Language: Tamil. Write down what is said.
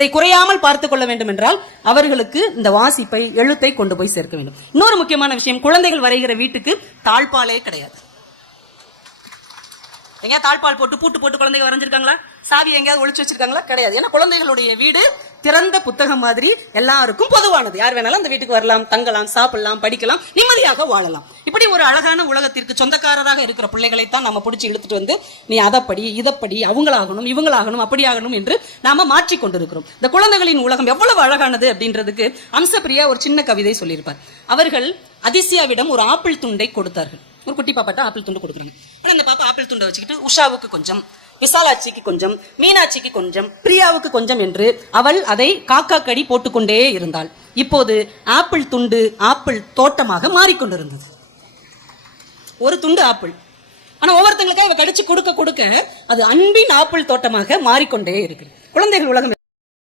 இதை குறையாமல் பார்த்துக் கொள்ள வேண்டும் என்றால் அவர்களுக்கு இந்த வாசிப்பை, எழுத்தை கொண்டு போய் சேர்க்க வேண்டும். இன்னொரு முக்கியமான விஷயம், குழந்தைகள் வரைகிற வீட்டுக்கு தாழ்பாலே கிடையாது. எங்கேயா தாழ்பால் போட்டு பூட்டு போட்டு குழந்தைங்க வரைஞ்சிருக்காங்களா? சாவி எங்கேயாவது ஒளிச்சு வச்சிருக்காங்களா? கிடையாது. ஏன்னா குழந்தைகளுடைய வீடு திறந்த புத்தகம் மாதிரி, எல்லாருக்கும் பொதுவானது. யார் வேணாலும் அந்த வீட்டுக்கு வரலாம், தங்கலாம், சாப்பிடலாம், படிக்கலாம், நிம்மதியாக வாழலாம். இப்படி ஒரு அழகான உலகத்திற்கு சொந்தக்காரராக இருக்கிற பிள்ளைகளைத்தான் நம்ம பிடிச்சி இழுத்துட்டு வந்து நீ அதப்படி இதப்படி, அவங்களாகணும் இவங்களாகணும் அப்படி ஆகணும் என்று நாம மாற்றி கொண்டிருக்கிறோம். இந்த குழந்தைகளின் உலகம் எவ்வளவு அழகானது அப்படின்றதுக்கு அம்சப்பிரியா ஒரு சின்ன கவிதை சொல்லியிருப்பார். அவர்கள் அதிசயாவிடம் ஒரு ஆப்பிள் துண்டை கொடுத்தார்கள். ஒரு குட்டி பாப்பாட்ட ஆப்பிள் துண்டு கொடுக்குறாங்க. ஆனா அந்த பாப்பா ஆப்பிள் துண்டை வச்சுக்கிட்டு உஷாவுக்கு கொஞ்சம், விசாலாட்சிக்கு கொஞ்சம், மீனாட்சிக்கு கொஞ்சம், பிரியாவுக்கு கொஞ்சம் என்று அவள் அதை காக்கா கடி போட்டுக்கொண்டே இருந்தாள். இப்போது ஆப்பிள் துண்டு ஆப்பிள் தோட்டமாக மாறிக்கொண்டிருந்தது. ஒரு துண்டு ஆப்பிள், ஆனா ஒவ்வொருத்தங்களுக்காக இவ கடிச்சு கொடுக்க கொடுக்க அது அன்பின் ஆப்பிள் தோட்டமாக மாறிக்கொண்டே இருக்கு. குழந்தைகள் உலகம்